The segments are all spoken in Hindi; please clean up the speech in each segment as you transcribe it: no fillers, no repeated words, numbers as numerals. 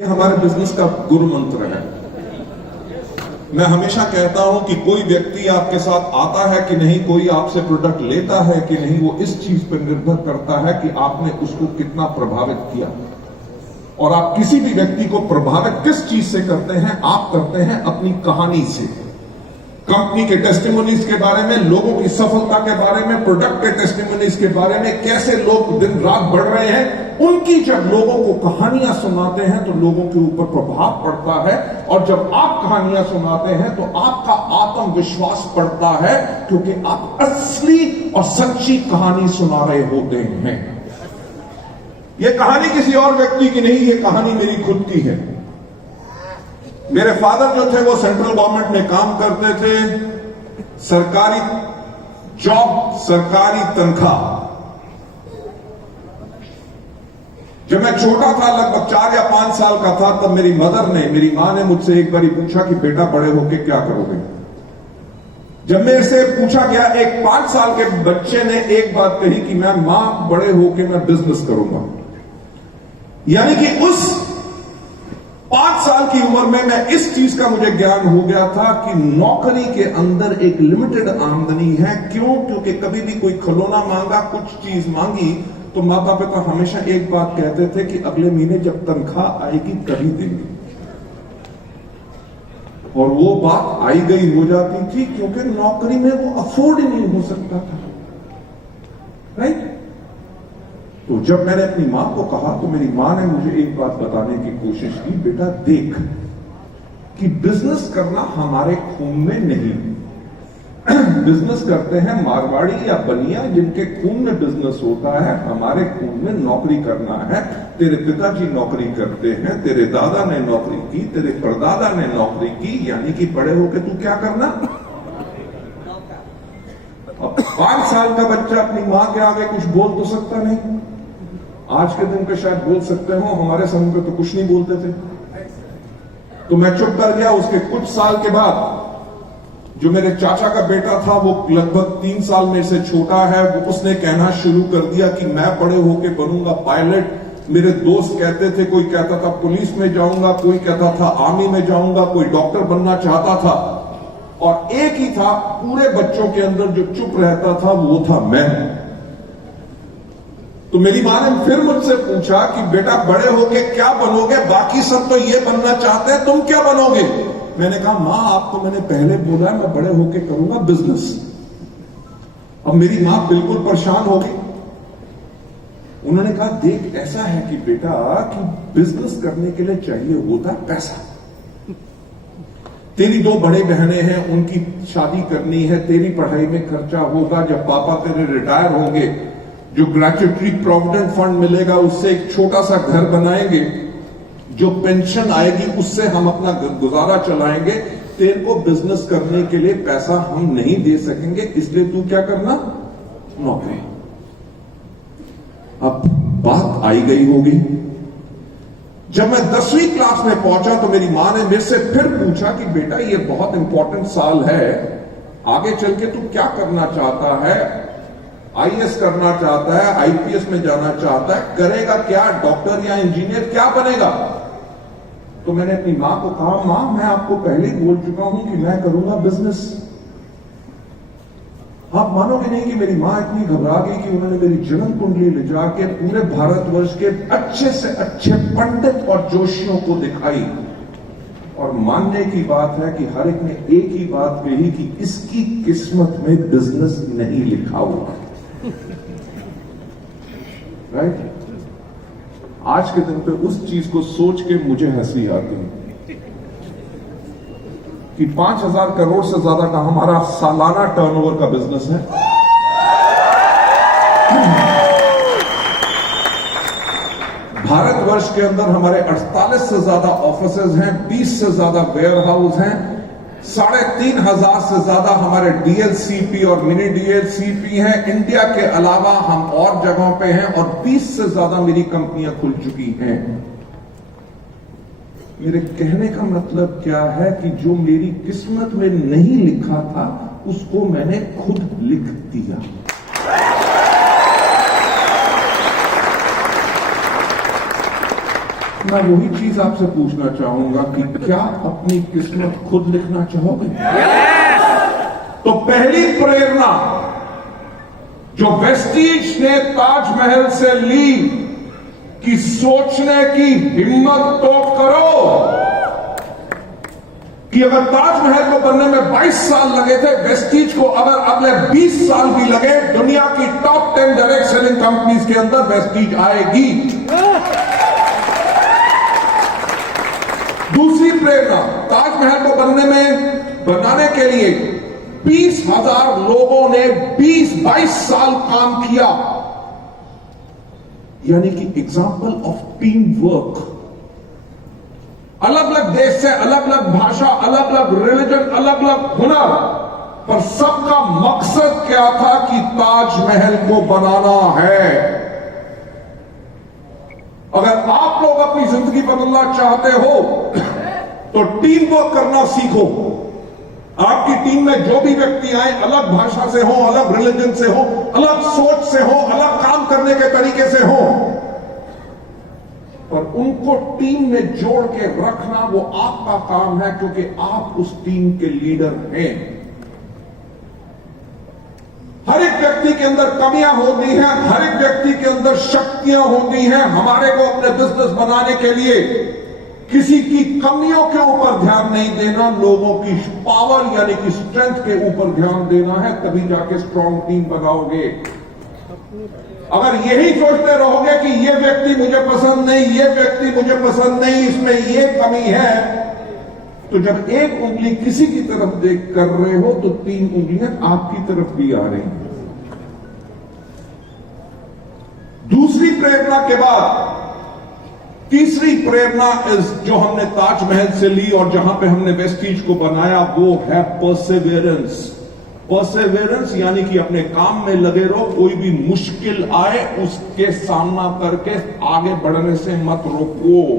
ये हमारे बिजनेस का गुरु मंत्र है। मैं हमेशा कहता हूं कि कोई व्यक्ति आपके साथ आता है कि नहीं, कोई आपसे प्रोडक्ट लेता है कि नहीं, वो इस चीज पर निर्भर करता है कि आपने उसको कितना प्रभावित किया। और आप किसी भी व्यक्ति को प्रभावित किस चीज से करते हैं? आप करते हैं अपनी कहानी से, कंपनी के टेस्टिमोनीज के बारे में, लोगों की सफलता के बारे में, प्रोडक्ट के टेस्टिमोनीज के बारे में, कैसे लोग दिन रात बढ़ रहे हैं, उनकी जब लोगों को कहानियां सुनाते हैं तो लोगों के ऊपर प्रभाव पड़ता है। और जब आप कहानियां सुनाते हैं तो आपका आत्मविश्वास बढ़ता है, क्योंकि आप असली और सच्ची कहानी सुना रहे होते हैं। यह कहानी किसी और व्यक्ति की नहीं, यह कहानी मेरी खुद की है। मेरे फादर जो थे वो सेंट्रल गवर्नमेंट में काम करते थे, सरकारी जॉब, सरकारी तनख्वाह। जब मैं छोटा था, लगभग 4 या 5 साल का था, तब मेरी मां ने मुझसे एक बार पूछा कि बेटा बड़े होके क्या करोगे। जब मेरे से पूछा गया, एक 5 साल के बच्चे ने एक बात कही कि मां बड़े होके मैं बिजनेस करूंगा। यानी कि उस 5 साल की उम्र में मैं इस चीज का मुझे ज्ञान हो गया था कि नौकरी के अंदर एक लिमिटेड आमदनी है। क्यों? क्योंकि कभी भी कोई खिलौना मांगा, कुछ चीज मांगी, तो माता पिता हमेशा एक बात कहते थे कि अगले महीने जब तनख्वाह आएगी तभी देंगे। और वो बात आई गई हो जाती थी, क्योंकि नौकरी में वो अफोर्ड ही नहीं हो सकता था। राइट? तो जब मैंने अपनी मां को कहा तो मेरी मां ने मुझे एक बात बताने की कोशिश की, बेटा देख कि बिजनेस करना हमारे खून में नहीं। बिजनेस करते हैं मारवाड़ी या बनिया, जिनके खून में बिजनेस होता है। हमारे खून में नौकरी करना है। तेरे पिताजी नौकरी करते हैं, तेरे दादा ने नौकरी की, तेरे परदादा ने नौकरी की, यानी कि बड़े होकर तू क्या करना? अब 5 साल का बच्चा अपनी मां के आगे कुछ बोल तो सकता नहीं। आज के दिन पे शायद बोल सकते हो, हमारे समय पे तो कुछ नहीं बोलते थे। तो मैं चुप कर गया। उसके कुछ साल के बाद जो मेरे चाचा का बेटा था, वो लगभग 3 साल मेरे से छोटा है, वो उसने कहना शुरू कर दिया कि मैं बड़े होके बनूंगा पायलट। मेरे दोस्त कहते थे, कोई कहता था पुलिस में जाऊंगा, कोई कहता था आर्मी में जाऊंगा, कोई डॉक्टर बनना चाहता था। और एक ही था पूरे बच्चों के अंदर जो चुप रहता था, वो था मैं। तो मेरी मां ने फिर मुझसे पूछा कि बेटा बड़े होके क्या बनोगे? बाकी सब तो ये बनना चाहते हैं, तुम क्या बनोगे? मैंने कहा मां, आपको मैंने पहले बोला मैं बड़े होके करूंगा बिजनेस। अब मेरी मां बिल्कुल परेशान हो गई। उन्होंने कहा देख, ऐसा है कि बेटा कि बिजनेस करने के लिए चाहिए होता पैसा। तेरी 2 बड़े बहनें हैं, उनकी शादी करनी है, तेरी पढ़ाई में खर्चा होगा। जब पापा तेरे रिटायर होंगे, जो ग्रेच्युटी प्रोविडेंट फंड मिलेगा उससे एक छोटा सा घर बनाएंगे, जो पेंशन आएगी उससे हम अपना गुजारा चलाएंगे। तेरे को बिजनेस करने के लिए पैसा हम नहीं दे सकेंगे, इसलिए तू क्या करना? नौकरी। अब बात आई गई होगी। जब मैं 10वीं क्लास में पहुंचा तो मेरी मां ने मेरे से फिर पूछा कि बेटा ये बहुत इंपॉर्टेंट साल है, आगे चल के तू क्या करना चाहता है? आईएएस करना चाहता है, आईपीएस में जाना चाहता है, करेगा क्या? डॉक्टर या इंजीनियर क्या बनेगा? तो मैंने अपनी मां को कहा, मां मैं आपको पहले ही बोल चुका हूं कि मैं करूंगा बिजनेस। आप मानोगे नहीं कि मेरी मां इतनी घबरा गई कि उन्होंने मेरी जन्म कुंडली ले जाके पूरे भारतवर्ष के अच्छे से अच्छे पंडित और जोशियों को दिखाई। और मानने की बात है कि हर एक ने एक ही बात कही कि इसकी किस्मत में बिजनेस नहीं लिखा हुआ। राइट? आज के दिन पे उस चीज को सोच के मुझे हंसी आती है कि 5,000 करोड़ से ज्यादा का हमारा सालाना टर्नओवर का बिजनेस है। भारतवर्ष के अंदर हमारे 48 से ज्यादा ऑफिसेज हैं, 20 से ज्यादा वेयर हाउस हैं, 3,500 से ज्यादा हमारे डीएलसीपी और मिनी डीएलसीपी हैं। इंडिया के अलावा हम और जगहों पे हैं, और 20 से ज्यादा मेरी कंपनियां खुल चुकी हैं। मेरे कहने का मतलब क्या है कि जो मेरी किस्मत में नहीं लिखा था उसको मैंने खुद लिख दिया। मैं वही चीज आपसे पूछना चाहूंगा कि क्या अपनी किस्मत खुद लिखना चाहोगे? तो पहली प्रेरणा जो वेस्टीज ने ताजमहल से ली कि सोचने की हिम्मत तो करो कि अगर ताजमहल को बनने में 22 साल लगे थे, वेस्टीज को अगर अगले 20 साल भी लगे, दुनिया की टॉप 10 डायरेक्ट सेलिंग कंपनीज के अंदर वेस्टीज आएगी। दूसरी प्रेरणा, ताजमहल को बनाने के लिए 20,000 लोगों ने 20-22 साल काम किया, यानी कि एग्जाम्पल ऑफ टीम वर्क। अलग अलग देश से, अलग अलग भाषा, अलग अलग रिलीजन, अलग अलग हुनर, पर सबका मकसद क्या था कि ताजमहल को बनाना है। अगर आप लोग अपनी जिंदगी बदलना चाहते हो तो टीम वर्क करना सीखो। आपकी टीम में जो भी व्यक्ति आए, अलग भाषा से हो, अलग रिलीजन से हो, अलग सोच से हो, अलग काम करने के तरीके से हो, पर उनको टीम में जोड़ के रखना वो आपका काम है, क्योंकि आप उस टीम के लीडर हैं। हर एक व्यक्ति के अंदर कमियां होती हैं, हर एक व्यक्ति के अंदर शक्तियां होती हैं। हमारे को अपने बिजनेस बनाने के लिए किसी की कमियों के ऊपर ध्यान नहीं देना, लोगों की पावर यानी कि स्ट्रेंथ के ऊपर ध्यान देना है, तभी जाके स्ट्रांग टीम बनाओगे। अगर यही सोचते रहोगे कि ये व्यक्ति मुझे पसंद नहीं, ये व्यक्ति मुझे पसंद नहीं, इसमें ये कमी है, तो जब एक उंगली किसी की तरफ देख कर रहे हो तो 3 उंगलियां आपकी तरफ भी आ रही हैं। दूसरी प्रेरणा के बाद तीसरी प्रेरणा जो हमने ताजमहल से ली और जहां पे हमने वेस्टीज को बनाया, वो है परसेवेरेंस। परसेवेरेंस यानी कि अपने काम में लगे रहो, कोई भी मुश्किल आए उसके सामना करके आगे बढ़ने से मत रोको।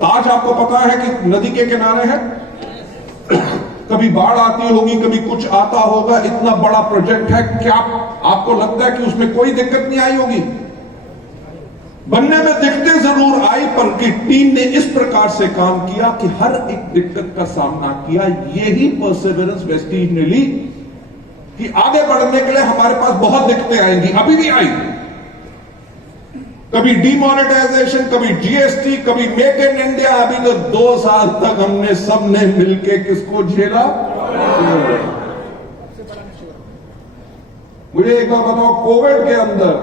ताज आपको पता है कि नदी के किनारे है, कभी बाढ़ आती होगी, कभी कुछ आता होगा, इतना बड़ा प्रोजेक्ट है, क्या आपको लगता है कि उसमें कोई दिक्कत नहीं आई होगी? बनने में दिक्कतें जरूर आई, पर की टीम ने इस प्रकार से काम किया कि हर एक दिक्कत का सामना किया। यही परसेवरेंस वेस्टीज ने ली कि आगे बढ़ने के लिए हमारे पास बहुत दिक्कतें आएंगी, अभी भी आई। कभी डीमोनेटाइजेशन, कभी जीएसटी, कभी मेक इन इंडिया। अभी तो 2 साल तक हमने सबने मिलके किसको झेला? मुझे एक बार बताओ, कोविड के अंदर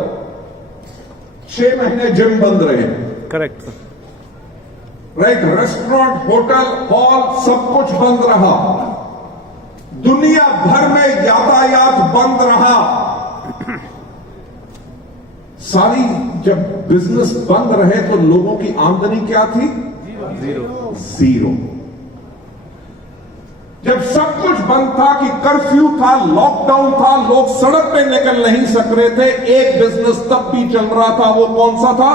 6 महीने जिम बंद रहे। Correct. Right. Restaurant, hotel, hall सब कुछ बंद रहा। दुनिया भर में यातायात बंद रहा। सारी जब बिजनेस बंद रहे तो लोगों की आमदनी क्या थी? जीरो। जब सब कुछ बंद था, कि कर्फ्यू था, लॉकडाउन था, लोग सड़क पे निकल नहीं सक रहे थे, एक बिजनेस तब भी चल रहा था। वो कौन सा था?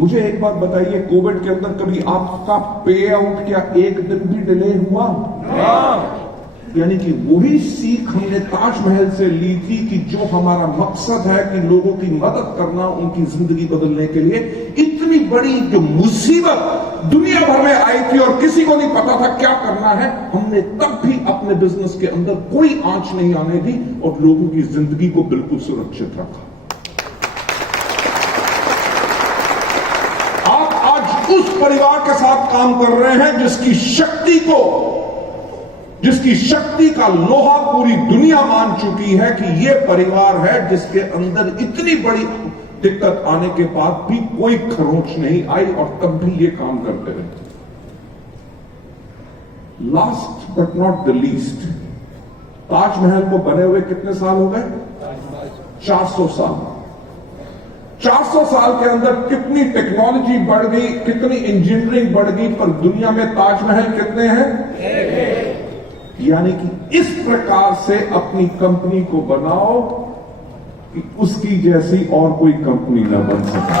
मुझे एक बात बताइए, कोविड के अंदर कभी आपका पे आउट क्या एक दिन भी डिले हुआ? यानी कि वही सीख हमने ताजमहल से ली थी कि जो हमारा मकसद है कि लोगों की मदद करना, उनकी जिंदगी बदलने के लिए, इतनी बड़ी जो मुसीबत दुनिया भर में आई थी और किसी को नहीं पता था क्या करना है, हमने तब भी अपने बिजनेस के अंदर कोई आंच नहीं आने दी और लोगों की जिंदगी को बिल्कुल सुरक्षित रखा। आप आज उस परिवार के साथ काम कर रहे हैं जिसकी शक्ति का लोहा पूरी दुनिया मान चुकी है कि यह परिवार है जिसके अंदर इतनी बड़ी दिक्कत आने के बाद भी कोई खरोंच नहीं आई और तब भी ये काम करते रहे। Last but not the least, Taj Mahal को बने हुए कितने साल हो गए? 400 साल। 400 साल के अंदर कितनी टेक्नोलॉजी बढ़ गई, कितनी इंजीनियरिंग बढ़ गई, पर दुनिया में ताजमहल कितने हैं? यानी कि इस प्रकार से अपनी कंपनी को बनाओ कि उसकी जैसी और कोई कंपनी ना बन सके।